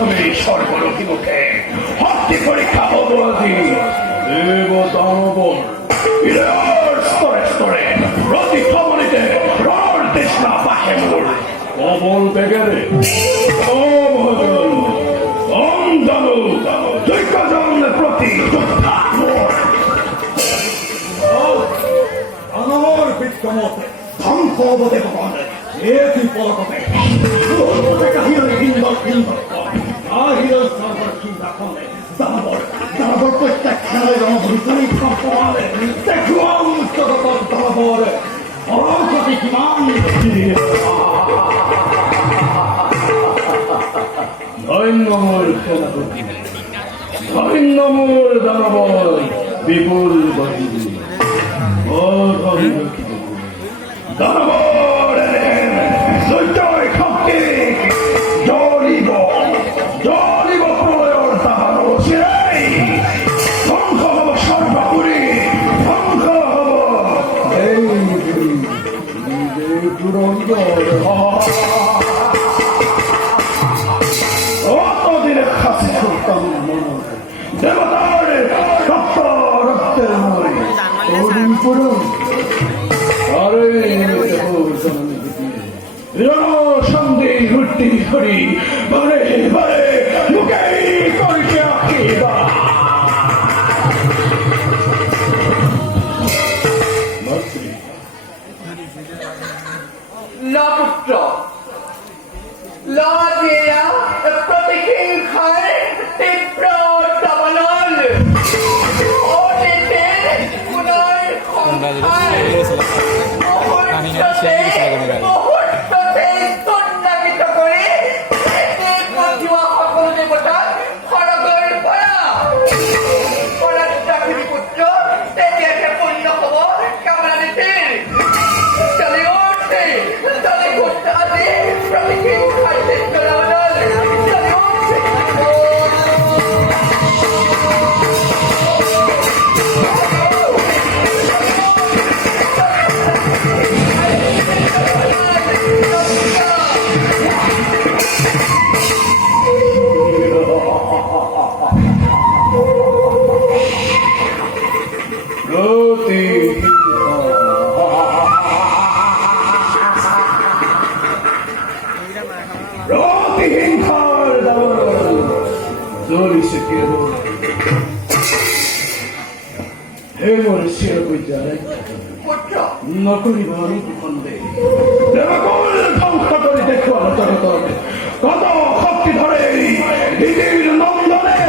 প্রথমে সর্বরোগীমুখে হত্যি পরীক্ষা অবধি দেব দানবর স্তরে স্তরে প্রতি খবরিতে রণ তৃষ্ণা পাহে মোর কবল বেগেরে ও ভজন ওম দানু দৈত্যজন প্রতি যোদ্ধা মোর দানবর বিক্রমতে ধ্বংস অবদেব বলে এটি পরকতে কাহিনী হিন্দর হিন্দর কাহিনী সর্বর চিন্তা করলে দানবর দানবর প্রত্যেক খেলায় রণভূমি কম্পমালে দেখুয়াম জগতর দানবর অরঙ্কটি কিমান ধন্যমূল সেনাপতি ধন্যমূল দানবর বিপুল বাহিনী ও দানবর জয় শক্তি জলিব জলিব প্রলয়র তাহার চিরাই ধ্বংস হব সর্বাপুরী ধ্বংস হব এই অতদিনে খাসি করতাম দেবতার রক্ত রক্তের মরে পুরুষ সন্ধে রুটি হরি বারে বারে মুখে করিতে আঁকিবা পুত্র লজিয়া প্রতিহিংসার তীব্র দমনল অতীতে পুনর মুহূর্ততে তন্নাকিত করে প্রতিমা সকল দেবতা খড়গর পড়া পরাত্যাগী পুত্র তেতিয়াকে পূর্ণ খবর কামনা দিতে চলে উঠতে চলে ঘুরতে আদি প্রতিহিংসার তীব্র দমনল চলে উঠতে নকরি ভালো খন্ডে ধ্বংস করে দেখো কত শক্তি ধরে পৃথিবীর নন্দনে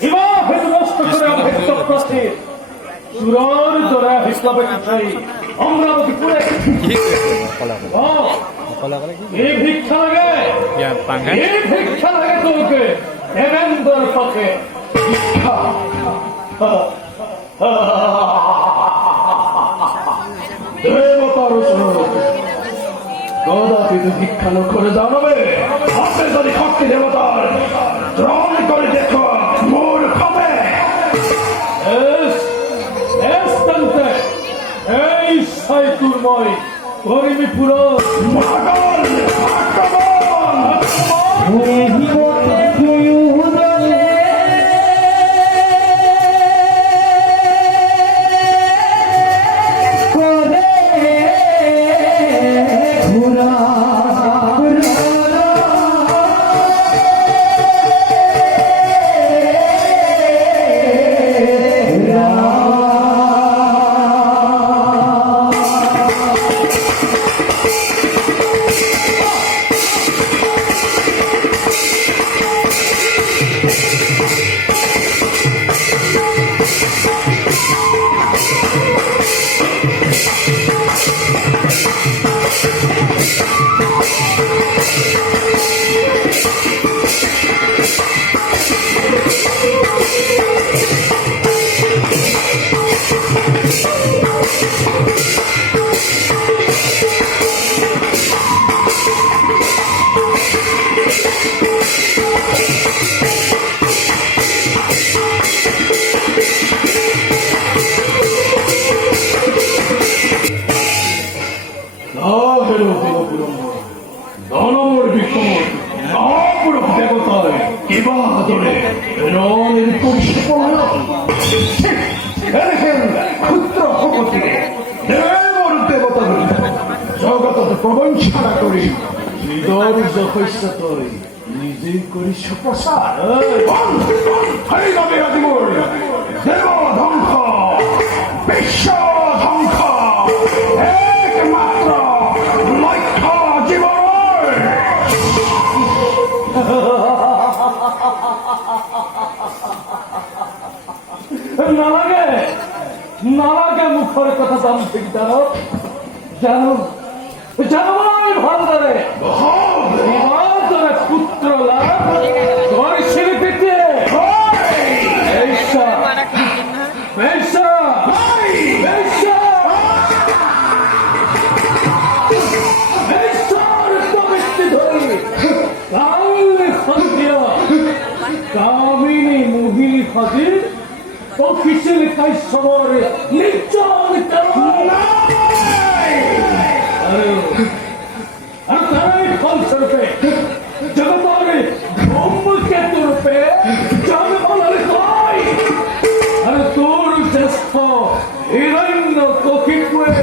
বিবাহ নষ্ট করে অভেদ্য প্রাচীর চূড়ার জোড়া হিসাবে চাই অমরাবতীপুরে এই ভিক্ষা লাগে এই ভিক্ষা লাগে তোকে দেবেন্দ্র পথে দেবতার কদাপিত ভিক্ষা করে জানাবে আপনি যদি শক্তি দেবতার ত্রণ করে দেখো মোর খাবে এই সাইতুরময় করিমিপুর মাগল প্রবঞ্চনা করি হৃদয় যথেষ্ট নিজেই করি সুপ্রসাদ দেব ধ্বংস বিশ্ব ধ্বংস একমাত্র লক্ষ্য জীবন নালাগে নালাগে মুখের কথা জানতে জানো জানো জানবাই ভালো করে পুত্র লাভ তোর শিল্পীতে কামিনী মহিলি ফাজিল ও কিসের খাই সবর নির্জন আর তারাই ফলস্বরূপে জগতের ব্রহ্মকেতু রূপে জন্মলার হয় আর তোর জ্যেষ্ঠ হিরণ্য কক্ষিপুরে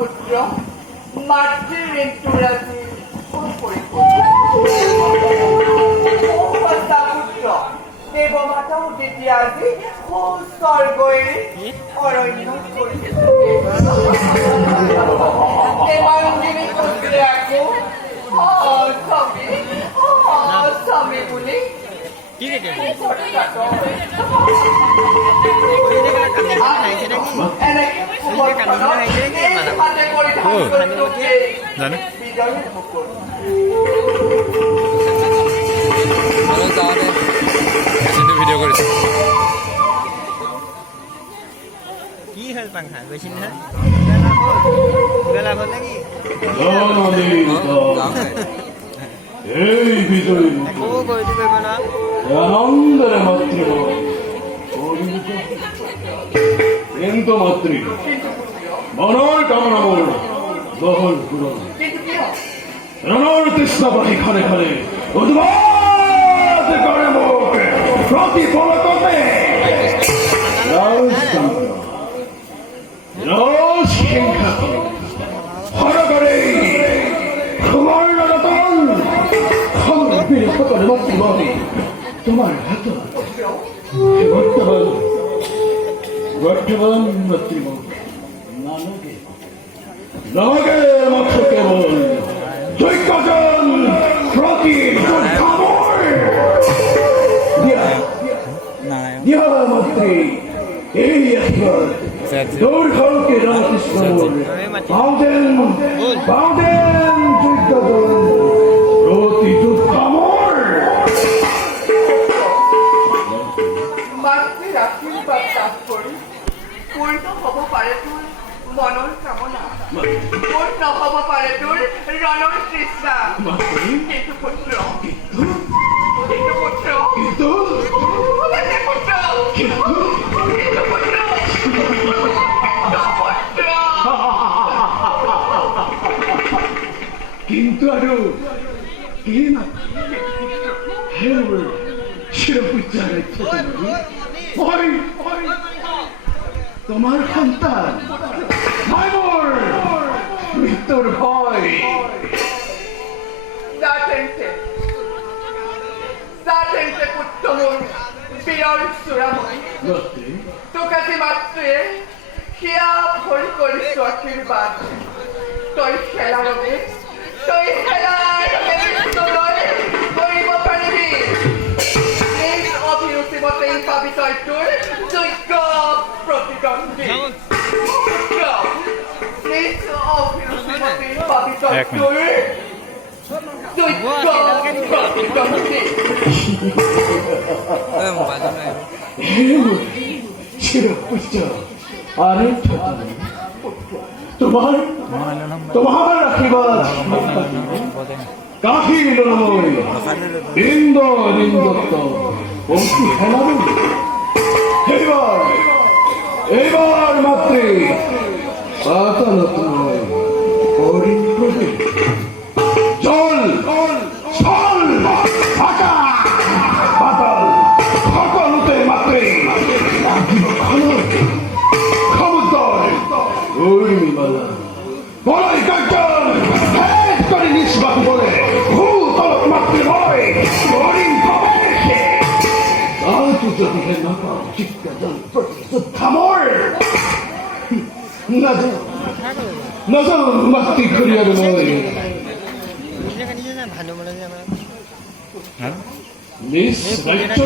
পুত্র মাতৃ ঋতুরাজি পুত্র দেবমাতা উঠেছি আজি স্বর্গের অরণ্য দেবাঙ্গিনী পুত্রে আকো স্বামী বলে জানে ভিডিও করেছে কি হল পাংখা গৈছিল না গলা বল নাকি এই বিজয়ী ও কইতে কইব না আনন্দের মাতৃ কিন্তু মাতৃ মনের কামনা বল দহল পূরণ রণর তৃষ্ণা পাখি খানে খানে উদ্বাদ করে মুখ প্রতি পলকতে রোজ হিংসা হর করে সুবর্ণ রতন সকলে মাতৃমণি তোমার হাত বর্তমান মাতৃমণি নাগে মাত্র কেবল দৈত্যজন প্রতি মাতৃ এই একবার দৌড়কে রামকৃষ্ণ বাউদেন দৈত্যজন প্রতি দুঃখামর মাতৃ আশীর্বাদ লাভ কৰি পূৰ্ণ হ'ব পাৰে তোৰ মনৰ কামনা পূৰ্ণ হ'ব পাৰে তোৰ ৰণৰ তৃষ্ণা কিন্তু পুত্ৰ কিন্তু আৰু কি না তোমার সন্তান মৃত্যুর ভয় পুত্ৰ মোৰ বীৰৰ চূড়ামণি তোক আজি মাতৃয়ে সেয়া ভৰি কৰিছো আশীৰ্বাদ তই খেলাৰ বাবে কৰিব পাৰিবি এই অভিৰুচিমতেই পাবি তই তোৰ যোগ্য প্ৰতিদ্বন্দ্বী এই অভিৰুচিমতেই পাবি তই তোৰ যোগ্য প্ৰতিদ্বন্দ্বী তোমার আশীর্বাদ কাহি লড়ময় বৃন্দ বৃন্দত্ব অঙ্কি হেলাবে এইবার মাত্রে পাতালত্ময় পরিপ্রদে জল ছল ফাঁকা পাতাল সকলতে মাত্রে খবরদার উর্মিমালা বলাই কার্জন হেড করে নিষ্পাত বলে ভূতলক মাত্রে ভয় হরিণ প্রবেশে আজ যদি হে না পাও চিত্তজন প্রতিশোধ থামর না যাও মাতৃ করিয়া নয় ভালো বলে নিজ দায়িত্ব